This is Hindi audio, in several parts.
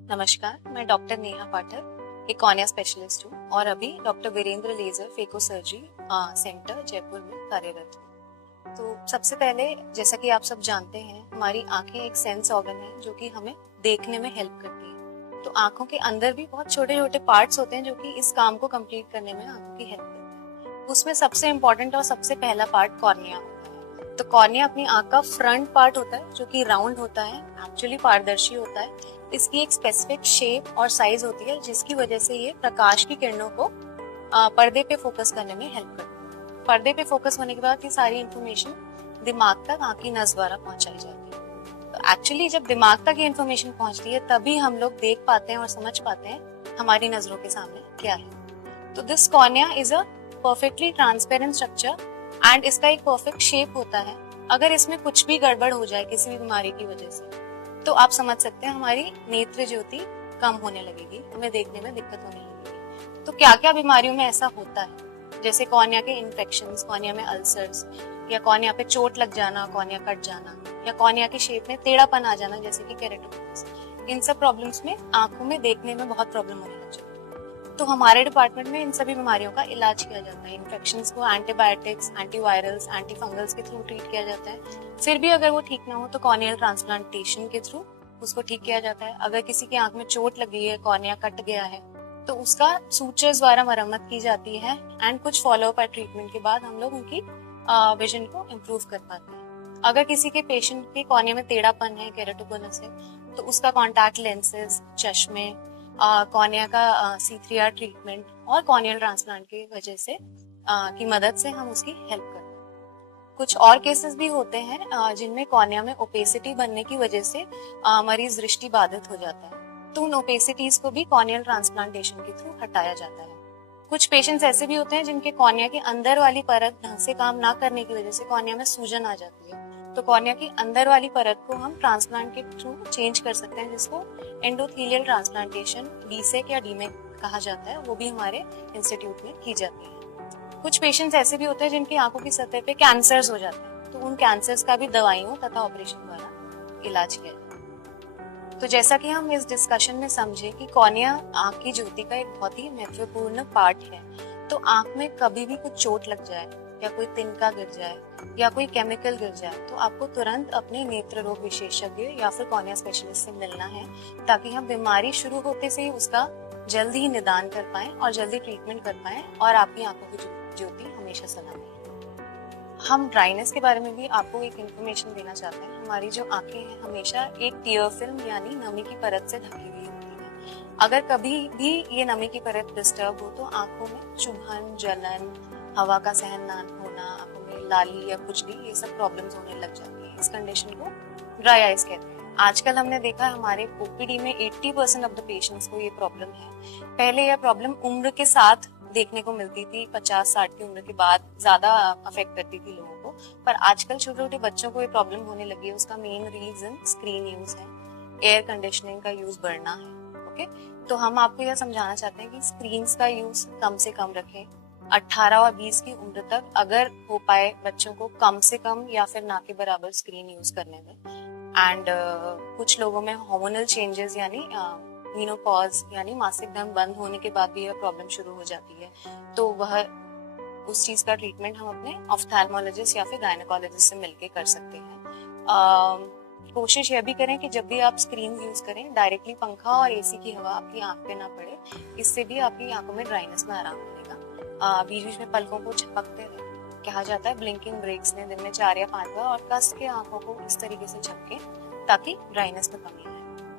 नमस्कार, मैं डॉक्टर नेहा पाठक, एक कॉर्निया स्पेशलिस्ट हूँ और अभी doctor Virendra laser phaco surgery centre Jaipur में कार्यरत हूँ। तो सबसे पहले, जैसा कि आप सब जानते हैं, हमारी आंखें एक सेंस ऑर्गन है जो कि हमें देखने में हेल्प करती है। तो आंखों के अंदर भी बहुत छोटे छोटे पार्ट्स होते हैं जो कि इस काम को कंप्लीट करने में आंखों की हेल्प करते हैं। उसमें सबसे इम्पोर्टेंट और सबसे पहला पार्ट कॉर्निया होता है। तो कॉर्निया अपनी आंख का फ्रंट पार्ट होता है जो कि राउंड होता है, एक्चुअली पारदर्शी होता है। इसकी एक स्पेसिफिक शेप और साइज होती है जिसकी वजह से ये प्रकाश की किरणों को पर्दे पे फोकस करने में हेल्प करती है। पर्दे पे फोकस होने के बाद ये सारी इंफॉर्मेशन दिमाग तक आंख की नस द्वारा पहुंचाई जाती है। तो एक्चुअली जब दिमाग तक ये इंफॉर्मेशन पहुंचती है तभी हम लोग देख पाते हैं और समझ पाते हैं हमारी नजरों के सामने क्या है। तो this cornea is a perfectly transparent structure and इसका एक परफेक्ट शेप होता है। अगर इसमें कुछ भी गड़बड़ हो जाए किसी भी बीमारी की वजह से, तो आप समझ सकते हैं हमारी नेत्र ज्योति कम होने लगेगी, हमें देखने में दिक्कत होने लगेगी। तो क्या क्या बीमारियों में ऐसा होता है, जैसे कॉर्निया के इन्फेक्शंस, कॉर्निया में अल्सर्स, या कॉर्निया पे चोट लग जाना, कॉर्निया कट जाना, या कॉर्निया के शेप में टेढ़ापन आ जाना जैसे कि केरेटोकोनस। इन सब प्रॉब्लम्स में आंखों में देखने में बहुत प्रॉब्लम होने लग जाती है। तो हमारे डिपार्टमेंट में इन सभी बीमारियों का इलाज किया जाता है। इन्फेक्शंस को एंटीबायोटिक्स, एंटीवायरल्स, एंटीफंगल्स के थ्रू ट्रीट किया जाता है। फिर भी अगर वो ठीक ना हो तो कॉर्नियल ट्रांसप्लांटेशन के थ्रू उसको ठीक किया जाता है। अगर किसी की आंख में चोट लगी है, कॉर्निया कट गया है, तो उसका सूचर्स द्वारा मरम्मत की जाती है एंड कुछ फॉलो अप ट्रीटमेंट के बाद हम लोग उनकी विजन को इम्प्रूव कर पाते हैं। अगर किसी के पेशेंट के कॉर्निया में टेढ़ापन है, केरेटोकोनस है, तो उसका कॉन्टैक्ट लेंसेज, चश्मे, कॉर्निया का C3R ट्रीटमेंट और कॉर्नियल ट्रांसप्लांट की वजह से की मदद से हम उसकी हेल्प करते हैं। कुछ और केसेस भी होते हैं जिनमें कॉर्निया में ओपेसिटी बनने की वजह से मरीज दृष्टि बाधित हो जाता है। तो उन ओपेसिटीज को भी कॉर्नियल ट्रांसप्लांटेशन के थ्रू हटाया जाता है। कुछ पेशेंट्स ऐसे भी होते हैं जिनके कॉर्निया की अंदर वाली परत ढंग से काम ना करने की वजह से कॉर्निया में सूजन आ जाती है। तो कॉर्निया की अंदर वाली परत को हम ट्रांसप्लांट के थ्रू चेंज कर सकते हैं, जिसको एंडोथेलियल ट्रांसप्लांटेशन, डीसेक या डीमेक कहा जाता है। वो भी हमारे इंस्टीट्यूट में की जाती है। कुछ पेशेंट्स ऐसे भी होते हैं जिनकी आंखों की सतह पे कैंसर्स हो जाते हैं, तो उन कैंसर्स का भी दवाइयों तथा ऑपरेशन द्वारा इलाज किया जाता है। तो जैसा कि हम इस डिस्कशन में समझे कि कॉर्निया आंख की ज्योति का एक बहुत ही महत्वपूर्ण पार्ट है। तो आंख में कभी भी कुछ चोट लग जाए या कोई तिनका गिर जाए या कोई केमिकल गिर जाए, तो आपको तुरंत अपने नेत्र रोग विशेषज्ञ या फिर कॉर्निया स्पेशलिस्ट से मिलना है, ताकि हम बीमारी शुरू होते से ही उसका जल्दी ही निदान कर पाएं और जल्दी ट्रीटमेंट कर पाएं और आपकी आंखों की ज्योति हमेशा सलामत रहे। हम ड्राइनेस के बारे में भी आपको एक इन्फॉर्मेशन देना चाहते हैं। हमारी जो आंखें हैं हमेशा एक टियर फिल्म यानी नमी की परत से ढकी हुई होती है। अगर कभी भी ये नमी की परत डिस्टर्ब हो तो आंखों में चुभन, जलन, हवा का सहन ना होना, आंखों में लाली या खुजली, ये सब प्रॉब्लम्स होने लग जाती है। इस कंडीशन को ड्राई आइज कहते हैं। आजकल हमने देखा हमारे ओपीडी में 80% ऑफ द पेशेंट्स को ये प्रॉब्लम है। पहले यह प्रॉब्लम उम्र के साथ देखने को मिलती थी, 50-60 की उम्र के बाद ज्यादा अफेक्ट करती थी लोगों को, पर आजकल छोटे छोटे बच्चों को ये प्रॉब्लम होने लगी है। उसका मेन रीजन स्क्रीन यूज है, एयर कंडीशनिंग का यूज बढ़ना है। ओके, तो हम आपको यह समझाना चाहते हैं कि स्क्रीन का यूज कम से कम रखें। 18 और 20 की उम्र तक अगर हो पाए बच्चों को कम से कम या फिर ना के बराबर स्क्रीन यूज करने में। एंड कुछ लोगों में हार्मोनल चेंजेस यानी मीनोपॉज यानी मासिक धर्म बंद होने के बाद भी यह प्रॉब्लम शुरू हो जाती है, तो वह उस चीज का ट्रीटमेंट हम अपने ऑफ्थेल्मोलॉजिस्ट या फिर गायनेकोलॉजिस्ट से मिलके कर सकते हैं। कोशिश यह भी करें कि जब भी आप स्क्रीन यूज करें, डायरेक्टली पंखा और एसी की हवा आपकी आंख पे ना पड़े। इससे भी आपकी आंखों में ड्राइनेस में आराम मिलेगा। बीच बीच में पलकों को झपकते रहे, कहा जाता है ब्लिंकिंग ब्रेक्स ने दिन में 4 या 5 बार, और कस के आंखों को इस तरीके से झपके ताकि ड्राइनेस में कमी आए।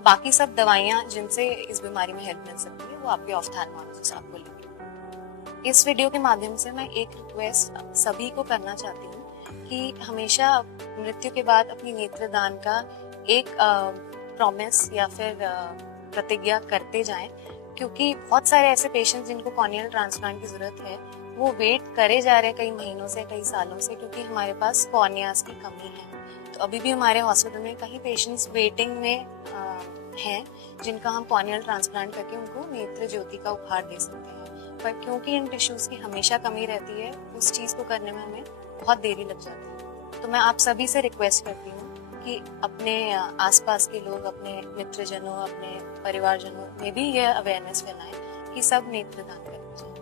बाकी सब दवाइयां जिनसे इस बीमारी में हेल्प मिल सकती है वो आपके ऑफ्थेल्मोलॉजिस्ट आपको लिखेंगे। इस वीडियो के माध्यम से मैं एक रिक्वेस्ट सभी को करना चाहती हूँ कि हमेशा मृत्यु के बाद अपनी नेत्रदान का एक प्रॉमिस या फिर प्रतिज्ञा करते जाएं, क्योंकि बहुत सारे ऐसे पेशेंट्स जिनको कॉर्नियल ट्रांसप्लांट की जरूरत है वो वेट करे जा रहे हैं कई महीनों से, कई सालों से, क्योंकि हमारे पास कॉर्नियास की कमी है। तो अभी भी हमारे हॉस्पिटल में कई पेशेंट्स वेटिंग में हैं जिनका हम कॉर्नियल ट्रांसप्लांट करके उनको नेत्र ज्योति का उपहार दे सकते हैं। पर क्योंकि इन टिश्यूज की हमेशा कमी रहती है, उस चीज को करने में हमें बहुत देरी लग जाती है। तो मैं आप सभी से रिक्वेस्ट करती हूँ कि अपने आसपास के लोग, अपने मित्रजनों, अपने परिवारजनों में भी यह अवेयरनेस फैलाएं कि सब नेत्रदान करना चाहिए।